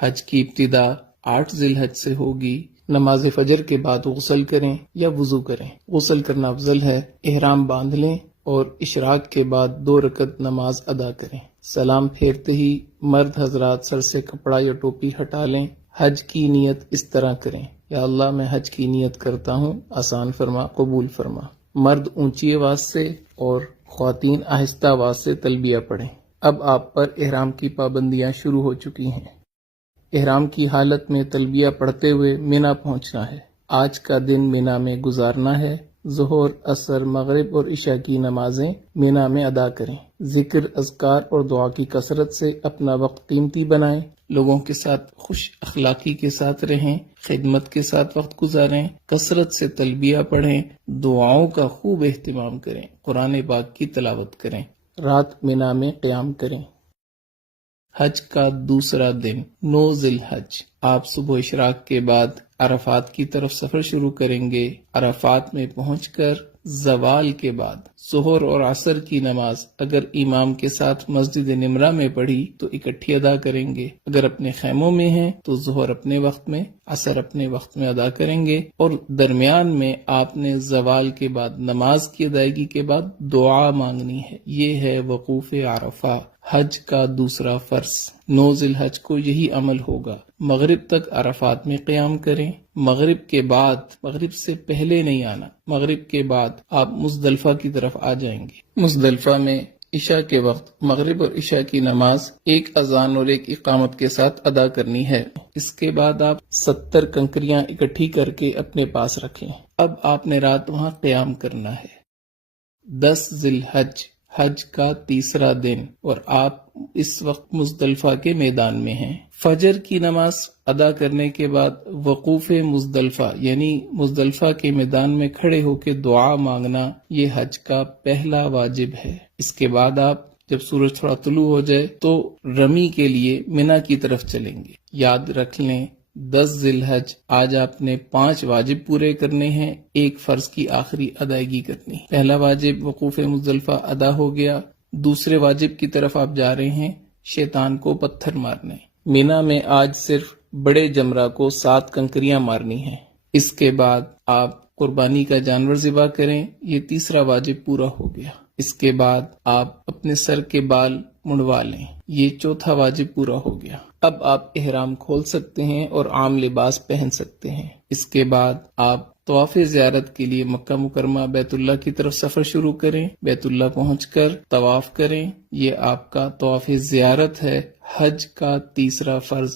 حج کی ابتدا 8 ذی الحج سے ہوگی۔ نماز فجر کے بعد غسل کریں یا وضو کریں۔ غسل کرنا افضل ہے۔ احرام باندھ لیں اور اشراق کے بعد 2 رکعت نماز ادا کریں۔ سلام پھیرتے ہی مرد حضرات سر سے کپڑا یا ٹوپی ہٹا لیں۔ حج کی نیت اس طرح کریں: یا اللہ میں حج کی نیت کرتا ہوں، آسان فرما، قبول فرما۔ مرد اونچی آواز سے اور خواتین آہستہ آواز سے تلبیہ پڑھیں۔ اب آپ پر احرام کی پابندیاں شروع ہو چکی ہیں۔ احرام کی حالت میں تلبیہ پڑھتے ہوئے مینا پہنچنا ہے۔ آج کا دن مینا میں گزارنا ہے۔ ظہر، عصر، مغرب اور عشاء کی نمازیں مینا میں ادا کریں۔ ذکر، اذکار اور دعا کی کثرت سے اپنا وقت قیمتی بنائیں۔ لوگوں کے ساتھ خوش اخلاقی کے ساتھ رہیں، خدمت کے ساتھ وقت گزاریں، کثرت سے تلبیہ پڑھیں، دعاؤں کا خوب اہتمام کریں، قرآن پاک کی تلاوت کریں، رات مینا میں قیام کریں۔ حج کا دوسرا دن 9 ذی الحج، آپ صبح اشراق کے بعد عرفات کی طرف سفر شروع کریں گے۔ عرفات میں پہنچ کر زوال کے بعد ظہر اور عصر کی نماز اگر امام کے ساتھ مسجد نمرہ میں پڑھی تو اکٹھی ادا کریں گے۔ اگر اپنے خیموں میں ہیں تو ظہر اپنے وقت میں، عصر اپنے وقت میں ادا کریں گے، اور درمیان میں آپ نے زوال کے بعد نماز کی ادائیگی کے بعد دعا مانگنی ہے۔ یہ ہے وقوف عرفہ، حج کا دوسرا فرض۔ 9 ذی الحج کو یہی عمل ہوگا۔ مغرب تک عرفات میں قیام کریں۔ مغرب کے بعد، مغرب سے پہلے نہیں آنا، مغرب کے بعد آپ مزدلفہ کی طرف آ جائیں گے۔ مزدلفہ میں عشاء کے وقت مغرب اور عشاء کی نماز ایک اذان اور ایک اقامت کے ساتھ ادا کرنی ہے۔ اس کے بعد آپ 70 کنکریاں اکٹھی کر کے اپنے پاس رکھیں۔ اب آپ نے رات وہاں قیام کرنا ہے۔ 10 ذی الحج، حج کا تیسرا دن، اور آپ اس وقت مزدلفہ کے میدان میں ہیں۔ فجر کی نماز ادا کرنے کے بعد وقوف مزدلفہ یعنی مزدلفہ کے میدان میں کھڑے ہو کے دعا مانگنا، یہ حج کا پہلا واجب ہے۔ اس کے بعد آپ جب سورج تھوڑا طلوع ہو جائے تو رمی کے لیے مینا کی طرف چلیں گے۔ یاد رکھ لیں 10 ذی الحج، آج آپ نے 5 واجب پورے کرنے ہیں، ایک فرض کی آخری ادائیگی کرنی ہے۔ پہلا واجب وقوف مزدلفہ ادا ہو گیا۔ دوسرے واجب کی طرف آپ جا رہے ہیں، شیطان کو پتھر مارنے۔ مینا میں آج صرف بڑے جمرہ کو 7 کنکریاں مارنی ہیں۔ اس کے بعد آپ قربانی کا جانور ذبح کریں، یہ تیسرا واجب پورا ہو گیا۔ اس کے بعد آپ اپنے سر کے بال منڈوا لیں، یہ چوتھا واجب پورا ہو گیا۔ اب آپ احرام کھول سکتے ہیں اور عام لباس پہن سکتے ہیں۔ اس کے بعد آپ طواف زیارت کے لیے مکہ مکرمہ بیت اللہ کی طرف سفر شروع کریں۔ بیت اللہ پہنچ کر طواف کریں، یہ آپ کا طواف زیارت ہے، حج کا تیسرا فرض